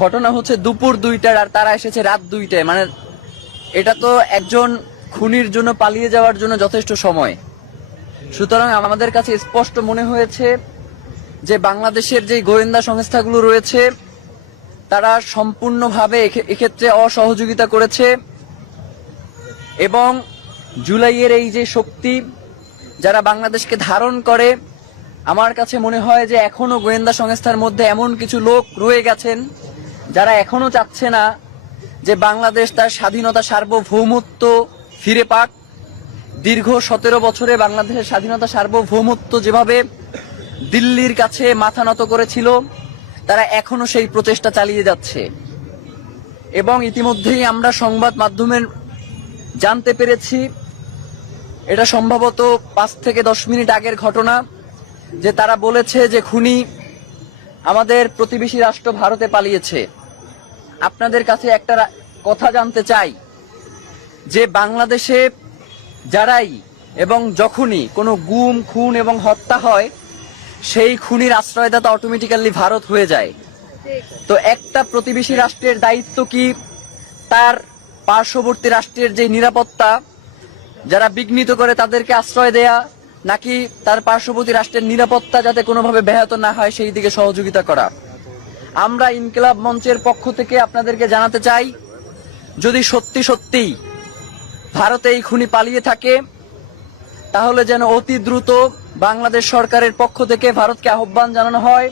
ঘটনা হচ্ছে দুপুর 2টার, আর তারা এসেছে রাত 2টায়। মানে এটা তো একজন খুনির জন্য পালিয়ে যাওয়ার জন্য যথেষ্ট সময়। সুতরাং আমাদের কাছে স্পষ্ট মনে হয়েছে যে বাংলাদেশের যে গোয়েন্দা সংস্থাগুলো রয়েছে তারা সম্পূর্ণভাবে এক্ষেত্রে অসহযোগিতা করেছে, এবং জুলাইয়ের এই যে শক্তি যারা বাংলাদেশকে ধারণ করে, আমার কাছে মনে হয় যে এখনো গোয়েন্দা সংস্থার মধ্যে এমন কিছু লোক রয়ে গেছেন যারা এখনো চাচ্ছে না যে বাংলাদেশ তার স্বাধীনতা সার্বভৌমত্ব ফিরে পাক। দীর্ঘ 17 বছরে বাংলাদেশের স্বাধীনতা সার্বভৌমত্ব যেভাবে দিল্লির কাছে মাথা নত করেছিল, তারা এখনো সেই প্রচেষ্টা চালিয়ে যাচ্ছে। এবং ইতিমধ্যেই আমরা সংবাদ মাধ্যমের জানতে পেরেছি, এটা সম্ভবত 5 থেকে 10 মিনিট আগের ঘটনা, যে তারা বলেছে যে খুনি আমাদের প্রতিবেশী রাষ্ট্র ভারতে পালিয়েছে। আপনাদের কাছে একটা কথা জানতে চাই যে বাংলাদেশে যারাই এবং যখনই কোনো গুম, খুন এবং হত্যা হয়, সেই খুনির আশ্রয়দাতা অটোমেটিক্যালি ভারত হয়ে যায়। তো একটা প্রতিবেশী রাষ্ট্রের দায়িত্ব কি তার পার্শ্ববর্তী রাষ্ট্রের যে নিরাপত্তা যারা বিঘ্নিত করে তাদেরকে আশ্রয় দেয়া, নাকি তার পার্শ্ববর্তী রাষ্ট্রের নিরাপত্তা যাতে কোনোভাবে ব্যাহত না হয় সেই দিকে সহযোগিতা করা? আমরা ইনকিলাব মঞ্চের পক্ষ থেকে আপনাদেরকে জানাতে চাই, যদি সত্যি সত্যিই ভারতে এই খুনি পালিয়ে থাকে, তাহলে যেন অতি দ্রুত বাংলাদেশ সরকারের পক্ষ থেকে ভারতকে আহ্বান জানানো হয়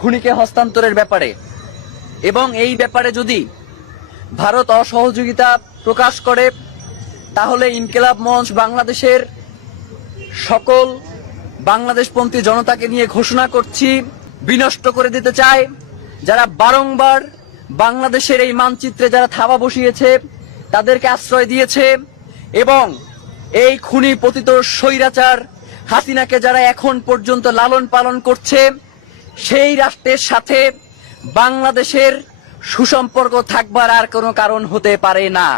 খুনিকে হস্তান্তরের ব্যাপারে। এবং এই ব্যাপারে যদি ভারত অসহযোগিতা প্রকাশ করে, তাহলে ইনকিলাব মঞ্চ বাংলাদেশের সকল বাংলাদেশপন্থী জনতাকে নিয়ে ঘোষণা করছি, বিনষ্ট করে দিতে চায় যারা বারংবার বাংলাদেশের এই মানচিত্রে যারা থাবা বসিয়েছে, তাদেরকে আশ্রয় দিয়েছে, এবং এই খুনি পতিত স্বৈরাচার হাসিনাকে যারা এখন পর্যন্ত লালন পালন করছে, সেই রাষ্ট্রের সাথে বাংলাদেশের সুসম্পর্ক থাকবার আর কোনো কারণ হতে পারে না।